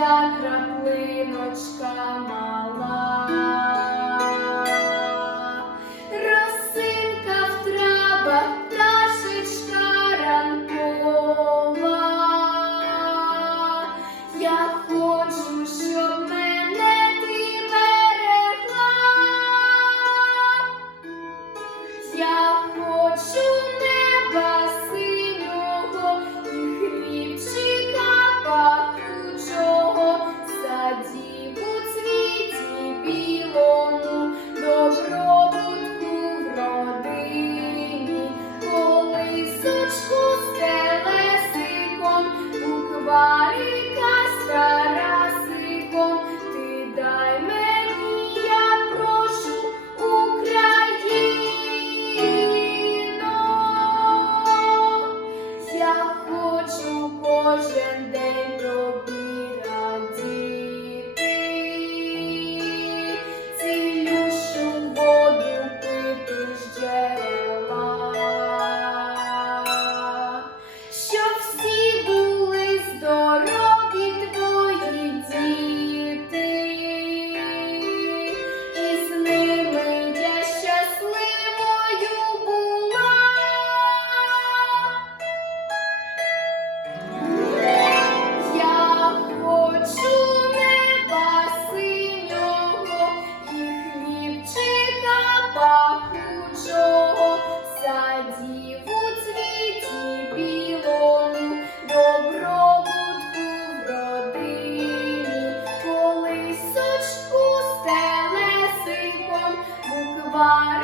моя краплиночка мала, росинка в травах, пташечка ранкова, я хочу, щоб мене ти берегла, я хочу. Хочу кожен день тобі glória.